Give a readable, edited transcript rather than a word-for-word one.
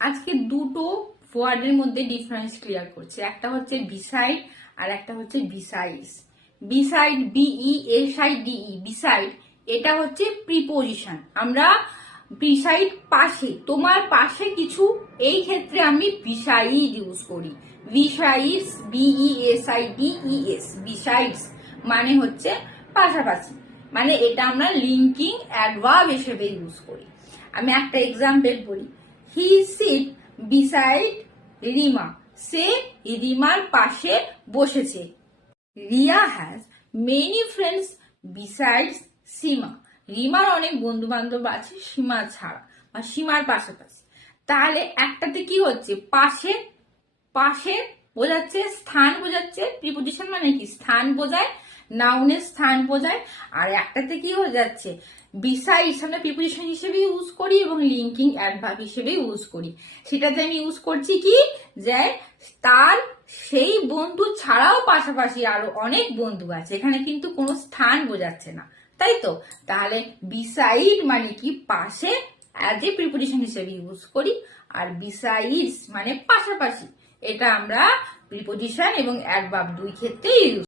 আজকে দুটো ওয়ার্ডের মধ্যে ডিফারেন্স ক্লিয়ার করছে। একটা হচ্ছে বিসাইড আর একটা হচ্ছে বিসাইডস। বিসাইড BESIDE বিসাইড, এটা হচ্ছে প্রিপোজিশন। আমরা বিসাইড পাশে, তোমার পাশে কিছু, এই ক্ষেত্রে আমি বিসাইড ইউজ করি। বিসাইডস BESIDES বিসাইডস মানে হচ্ছে পাশাপাশি, মানে এটা আমরা লিঙ্কিং অ্যাডভার্ব হিসেবে ইউজ করি। আমি একটা এক্সাম্পল বলি। হি সিট বিসাইড রিমা, সে রিমার পাশে বসেছে। Riya has many friends besides Sima, রিমার অনেক বন্ধু বান্ধব আছে সীমা ছাড়া বা সীমার পাশাপাশি। তাহলে একটাতে কি হচ্ছে, পাশে, পাশে বোঝাচ্ছে, স্থান বোঝাচ্ছে। প্রিপোজিশন মানে কি, স্থান বোঝায়, নাউনের স্থান বোঝায়। আর একটাতে কি হয়ে যাচ্ছে, বিসাইডস আমরা প্রিপোজিশন হিসেবে ইউজ করি এবং লিঙ্কিং অ্যাডভার্ব হিসেবে ইউজ করি। সেটাতে আমি ইউজ করছি কি, যে তার সেই বন্ধু ছাড়াও পাশাপাশি আরো অনেক বন্ধু আছে, এখানে কিন্তু কোনো স্থান বোঝাচ্ছে না, তাই তো। তাহলে বিসাইড মানে কি, পাশে, অ্যাজ এ প্রিপোজিশন হিসেবে ইউজ করি। আর বিসাইডস মানে পাশাপাশি, এটা আমরা প্রিপোজিশন এবং অ্যাডভার্ব দুই ক্ষেত্রে ইউজ